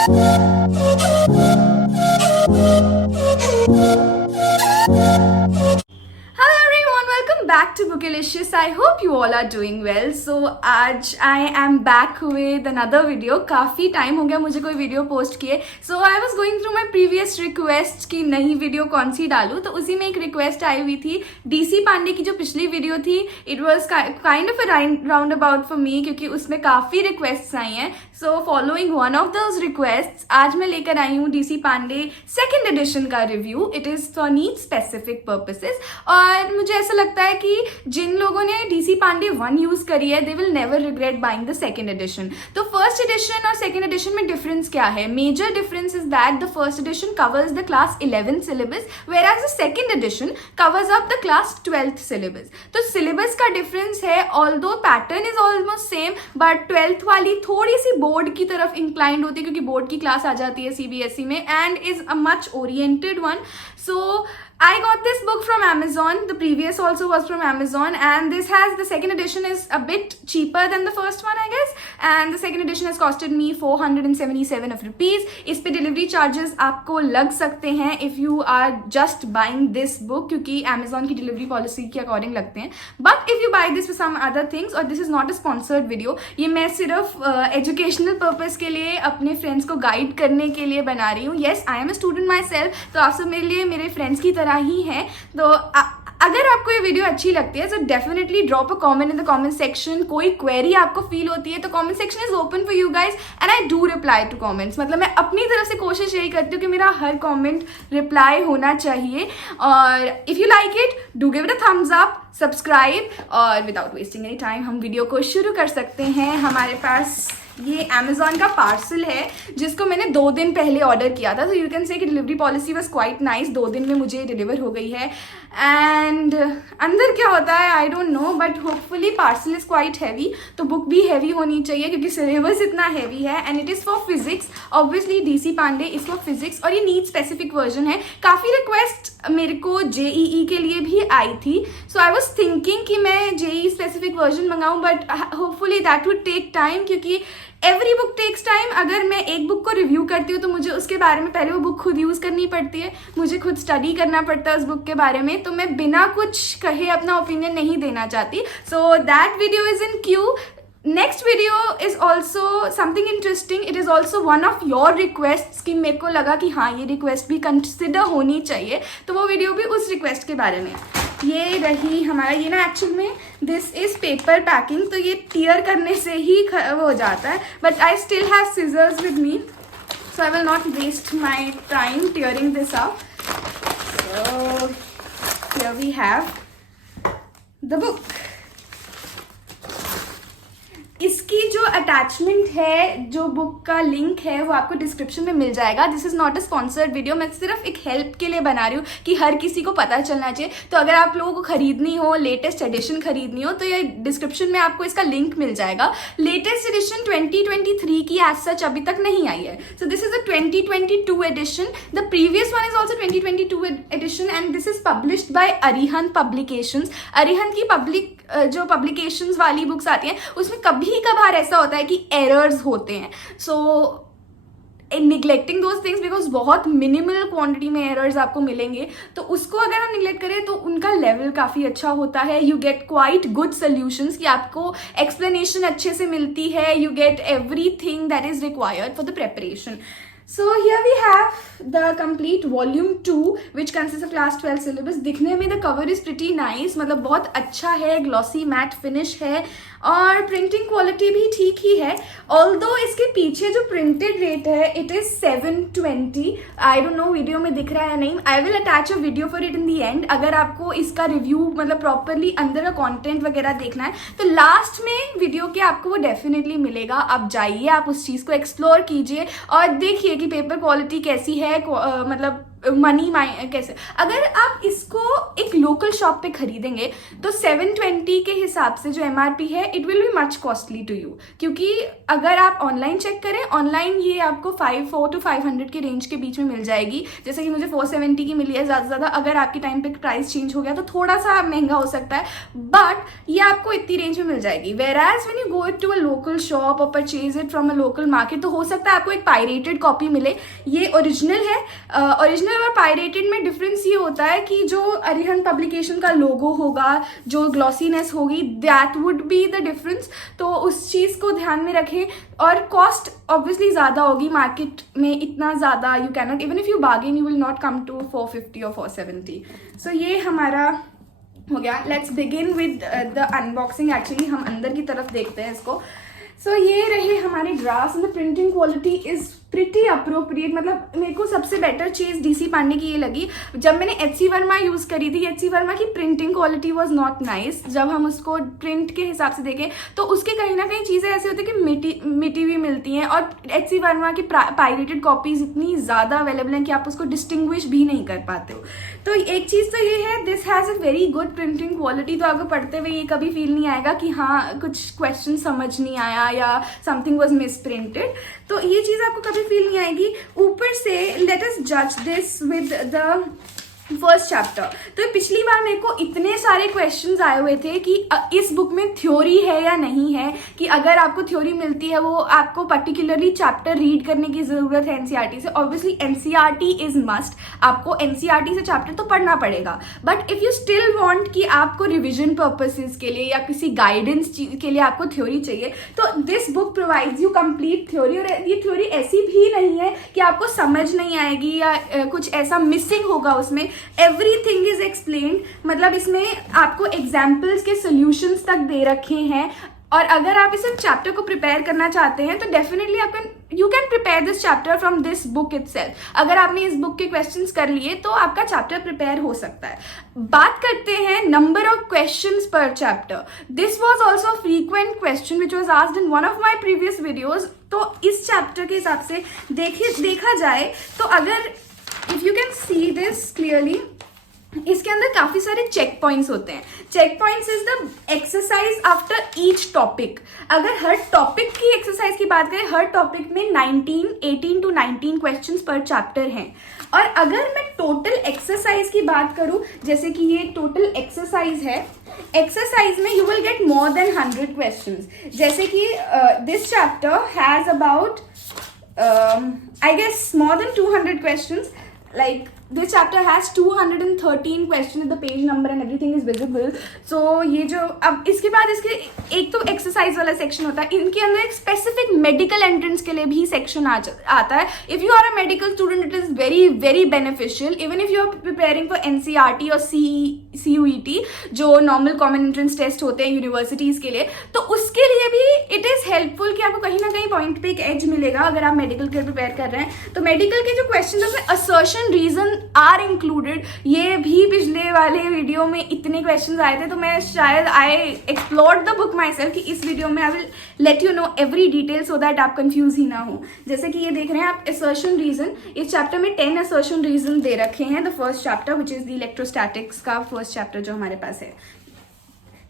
Hello everyone, welcome back to Bookilicious. I hope you all are doing well. So आज I am back with another video. काफ़ी time हो गया मुझे कोई video post किए. So I was going through my previous requests कि नई video कौन सी डालूँ. तो उसी में एक रिक्वेस्ट आई हुई थी DC पांडे की जो पिछली वीडियो थी. It was kind of a roundabout for me क्योंकि उसमें काफ़ी रिक्वेस्ट्स आई हैं. So following one of those requests, आज मैं लेकर आई हूँ DC पांडे सेकेंड एडिशन का review. It is for needs specific purposes. और मुझे ऐसा लगता है कि जिन लोगों ने DC पांडे 1 यूज करी है, they will never regret buying the second edition. तो फर्स्ट एडिशन और सेकेंड एडिशन में डिफरेंस क्या है? Major difference is that the first edition covers the class 11 syllabus, whereas the second edition covers up the class 12th syllabus. तो syllabus का difference है, although pattern is almost same, but 12th वाली थोड़ी सी board की तरफ inclined होती है क्योंकि बोर्ड की क्लास आ जाती है CBSE में, and is a much oriented one. So I got this book from Amazon. The previous also was from Amazon, and this has the second edition is a bit cheaper than the first one, I guess. And the second edition has costed me 477 of rupees. इस पे delivery charges आपको लग सकते हैं if you are just buying this book, क्योंकि Amazon की delivery policy के according लगते हैं. But if you buy this for some other things, और this is not a sponsored video, ये मैं सिर्फ educational purpose के लिए अपने friends को guide करने के लिए बना रही हूँ. Yes, I am a student myself, तो आप सब मेरे लिए मेरे friends की तरह ही है. तो अगर आपको ये वीडियो अच्छी लगती है तो definitely drop a comment in the comment section. कोई क्वेरी आपको फील होती है तो comment section is open for you guys, and I do reply to comments. मतलब मैं अपनी तरफ से कोशिश यही करती हूँ कि मेरा हर कमेंट रिप्लाई होना चाहिए. और if you like it, do give it a thumbs up, subscribe, और विदाउट वेस्टिंग एनी टाइम हम वीडियो को शुरू कर सकते हैं. हमारे पास ये अमेजॉन का पार्सल है जिसको मैंने 2 दिन पहले ऑर्डर किया था. तो यू कैन से कि delivery policy was quite nice. 2 दिन में मुझे डिलीवर हो गई है. एंड अंदर क्या होता है I don't know, but hopefully parcel is quite heavy. तो बुक भी हैवी होनी चाहिए क्योंकि सिलेबस इतना हैवी है, and it is for physics. Obviously DC Pandey is for physics, और ये नीड स्पेसिफिक वर्जन है. काफ़ी रिक्वेस्ट मेरे को JEE के लिए भी आई थी. सो आई वॉज थिंकिंग कि मैं JEE स्पेसिफिक वर्जन मंगाऊँ, but hopefully that would take time क्योंकि एवरी बुक टेक्स टाइम. अगर मैं एक बुक को रिव्यू करती हूँ तो मुझे उसके बारे में पहले वो बुक खुद यूज़ करनी पड़ती है, मुझे खुद स्टडी करना पड़ता है उस बुक के बारे में. तो मैं बिना कुछ कहे अपना ओपिनियन नहीं देना चाहती. So that video is in Q. Next video is also something interesting. It is also one of your request कि मेरे को लगा कि हाँ ये रिक्वेस्ट भी कंसिडर होनी चाहिए, तो वो वीडियो भी उस रिक्वेस्ट के बारे में. ये रही हमारा, ये ना एक्चुअल में दिस इज पेपर पैकिंग, तो ये टीयर करने से ही वो हो जाता है. But I still have scissors with me, so I will not waste my time tearing this up. So here we have the book. इसकी जो अटैचमेंट है, जो बुक का लिंक है, वो आपको डिस्क्रिप्शन में मिल जाएगा. This is not a sponsored video, मैं सिर्फ एक हेल्प के लिए बना रही हूँ कि हर किसी को पता चलना चाहिए. तो अगर आप लोगों को खरीदनी हो, लेटेस्ट एडिशन खरीदनी हो, तो ये डिस्क्रिप्शन में आपको इसका लिंक मिल जाएगा. लेटेस्ट एडिशन 2023 की एज सच अभी तक नहीं आई है. So this is a 2022 edition. The previous one is also 2022 edition, and this is published by Arihant publications. Arihant की जो पब्लिकेशंस वाली बुक्स आती हैं उसमें कभी कभार ऐसा होता है कि एरर्स होते हैं. सो निगलेक्टिंग दोज थिंग्स, बिकॉज बहुत मिनिमल क्वांटिटी में एरर्स आपको मिलेंगे, तो उसको अगर हम निगलेक्ट करें तो उनका लेवल काफ़ी अच्छा होता है. You get quite good solutions कि आपको एक्सप्लेनेशन अच्छे से मिलती है. You get everything that is required for the preparation. So here we have the complete volume 2 which consists of class 12 syllabus. दिखने में the cover is pretty nice, मतलब बहुत अच्छा है, glossy matte finish है, और प्रिंटिंग क्वालिटी भी ठीक ही है. ऑल्दो इसके पीछे जो प्रिंटेड रेट है it is 720. I don't no video में दिख रहा है या नहीं. I will attach a video for it in the and. अगर आपको इसका रिव्यू मतलब प्रॉपरली अंदर का कंटेंट वगैरह देखना है तो लास्ट में वीडियो के आपको वो डेफिनेटली मिलेगा. आप जाइए, आप उस चीज़ को एक्सप्लोर कीजिए और देखिए कि पेपर क्वालिटी कैसी है, मतलब मनी कैसे, अगर आप इसको एक लोकल शॉप पे खरीदेंगे तो 720 के हिसाब से जो MRP है it will be much costly to you, क्योंकि अगर आप ऑनलाइन चेक करें, ऑनलाइन ये आपको 4 to 500 के रेंज के बीच में मिल जाएगी, जैसे कि मुझे 470 की मिली है ज़्यादा से ज़्यादा। अगर आपके टाइम पे प्राइस चेंज हो गया तो थोड़ा सा महंगा हो सकता है, बट ये आपको इतनी रेंज में मिल जाएगी। Whereas when you go to a local shop और purchase it from a local market, तो हो सकता है आपको एक पायरेटेड कॉपी मिले। ये ओरिजिनल है। ओरिजिनल और पायरेटेड में डिफरेंस ये होता है कि जो अरिहंत पब्लिकेशन का लोगो होगा, जो ग्लॉसीनेस होगी, that would be the difference. तो उस चीज़ को ध्यान में रखें। और कॉस्ट ऑब्वियसली ज़्यादा होगी, मार्केट में इतना ज़्यादा you can not, even if you bargain you will not come to 450 और 470। सो ये हमारा हो गया। Let's begin with the unboxing. Actually हम अंदर की तरफ देखते हैं इसको। सो ये रहे हमारे draft and the printing quality is pretty appropriate. मतलब मेरे को सबसे बेटर चीज़ DC पांडे की ये लगी, जब मैंने HC वर्मा यूज़ करी थी, HC वर्मा की printing quality was not nice. जब हम उसको प्रिंट के हिसाब से देखें तो उसके कहीं ना कहीं चीज़ें ऐसी होती है कि मिटी हुई मिलती हैं, और HC वर्मा की पायरेटेड कॉपीज़ इतनी ज़्यादा अवेलेबल हैं कि आप उसको डिस्टिंग्विश भी नहीं कर पाते हो। तो एक चीज़ तो ये है, this has a very good printing quality. तो आपको पढ़ते हुए ये कभी फील नहीं आएगा कि हाँ कुछ क्वेश्चन समझ नहीं आया या समथिंग वॉज मिस प्रिंटेड, तो ये चीज़ आपको कभी फील नहीं आएगी। ऊपर से लेट अस जज this with the first chapter. तो पिछली बार मेरे को इतने सारे क्वेश्चंस आए हुए थे कि इस बुक में थ्योरी है या नहीं है, कि अगर आपको थ्योरी मिलती है वो आपको पर्टिकुलरली चैप्टर रीड करने की जरूरत है NCERT से। ऑब्वियसली NCERT इज मस्ट, आपको NCERT से चैप्टर तो पढ़ना पड़ेगा, but if you still want कि आपको रिविजन पर्पसेस के लिए या किसी गाइडेंस के लिए आपको थ्योरी चाहिए, तो this book provides you complete theory. और ये थ्योरी ऐसी भी नहीं है कि आपको समझ नहीं आएगी या कुछ ऐसा मिसिंग होगा उसमें। एवरीथिंग इज एक्सप्लेन्ड, मतलब इसमें आपको एग्जाम्पल्स के सोल्यूशंस तक दे रखे हैं। और अगर आप इस चैप्टर को प्रिपेयर करना चाहते हैं तो definitely you can prepare this chapter from this book itself. अगर आपने इस बुक के क्वेश्चंस कर लिए तो आपका चैप्टर प्रिपेयर हो सकता है। बात करते हैं नंबर ऑफ क्वेश्चंस पर chapter. This was also frequent question which was asked in one of my previous videos. तो इस चैप्टर के हिसाब से देखा जाए तो अगर if you can see this clearly, इसके अंदर काफी सारे चेक पॉइंट्स होते हैं। Check points is the exercise after each topic. अगर हर टॉपिक की एक्सरसाइज की बात करें, हर टॉपिक में 18 to 19 क्वेश्चंस पर चैप्टर हैं। और अगर मैं टोटल एक्सरसाइज की बात करूं, जैसे कि ये टोटल एक्सरसाइज है, एक्सरसाइज में you will get more than 100 questions. जैसे कि this chapter has about I guess more than 200 questions. Like this chapter has 213 questions, the page number and everything is visible. So ये जो अब इसके बाद इसके एक तो एक्सरसाइज वाला सेक्शन होता है, इनके अंदर एक स्पेसिफिक मेडिकल एंट्रेंस के लिए भी सेक्शन आता है। If you are a medical student it is very very beneficial, even if you are preparing for NCERT और CUET जो नॉर्मल कॉमन एंट्रेंस टेस्ट होते हैं यूनिवर्सिटीज के लिए, तो उसके लिए भी इट इज हेल्पफुल कि आपको कहीं ना कहीं पॉइंट पे एक एज मिलेगा अगर आप मेडिकल के प्रिपेयर कर रहे हैं। तो मेडिकल के जो क्वेश्चन है असर्शन रीजन आर इंक्लूडेड। ये भी पिछले वाले वीडियो में इतने क्वेश्चंस आए थे, तो मैं शायद I explored the book my self कि इस वीडियो में I will let you know every detail so that आप कंफ्यूज ही ना हो। जैसे कि ये देख रहे हैं आप असर्शन रीजन, इस चैप्टर में 10 असर्शन रीजन दे रखे हैं। The first chapter which is the electrostatics का फर्स्ट चैप्टर जो हमारे पास है।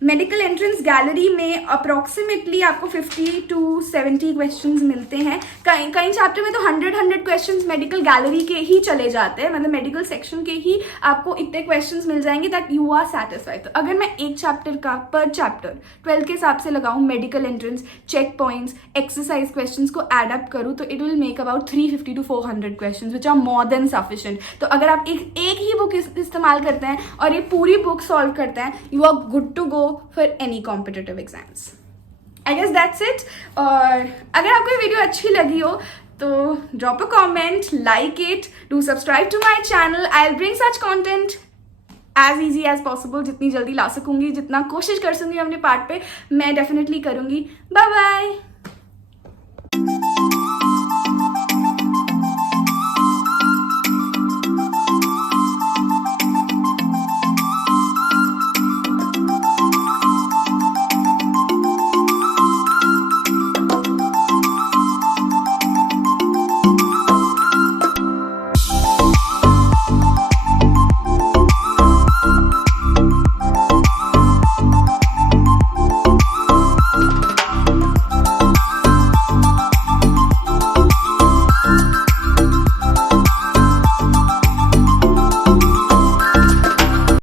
मेडिकल एंट्रेंस गैलरी में अप्रॉक्सीमेटली आपको 50 to 70 क्वेश्चंस मिलते हैं। कई चैप्टर में तो 100 क्वेश्चंस मेडिकल गैलरी के ही चले जाते हैं, मतलब मेडिकल सेक्शन के ही आपको इतने क्वेश्चंस मिल जाएंगे दैट यू आर सेटिस्फाइड। तो अगर मैं एक चैप्टर का पर चैप्टर 12 के हिसाब से लगाऊं, medical entrance, check points, exercise questions को एड अप करूं, तो it will make about 350 to 400 questions which are more than sufficient. तो अगर आप एक ही बुक इस्तेमाल करते हैं और ये पूरी बुक सॉल्व करते हैं, you are good to go for any competitive exams. I guess that's it. और अगर आपको ये वीडियो अच्छी लगी हो तो drop a comment, like it, do subscribe to my channel. I'll bring such content as easy as possible. जितनी जल्दी ला सकूंगी, जितना कोशिश कर सकूंगी अपने पार्ट पे मैं डेफिनेटली करूंगी। Bye bye.